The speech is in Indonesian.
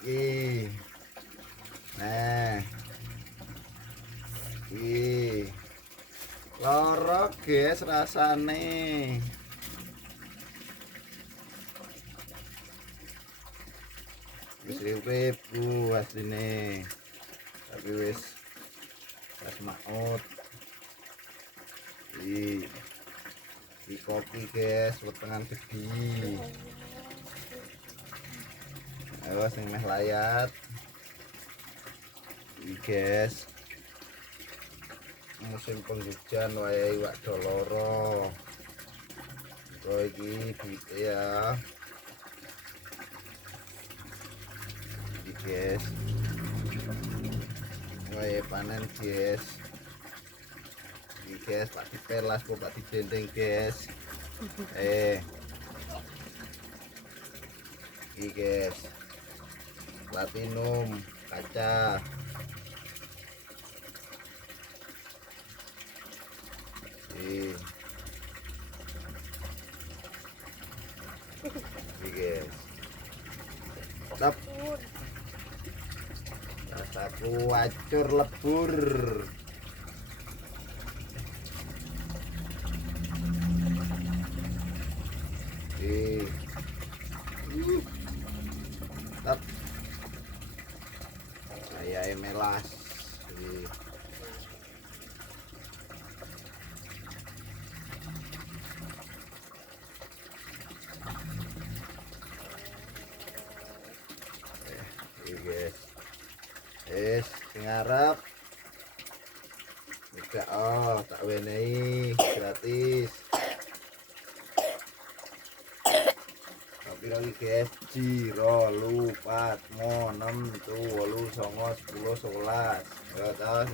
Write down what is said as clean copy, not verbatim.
Ih. Nah. Ih. Loro guys rasane. Wis urip ku asline. Tapi wis maut. Di kopi guys, wetengan gede. Ayo sing meh layat. Iki guys. Musim penghujan wae iwak doloro. Kok iki duite ya. Iki guys. Wae panen guys. Iki guys pak dipelas kok pak dibenteng guys. Iki guys. Platinum kaca. Ini guys, tap, rasaku wacur lebur. Tap, saya melas. Guys, ngarap juga tak wenehi gratis. Tapi lagi guys, jiro lupa mo 6 tuh 8 9 10 11 ya tahu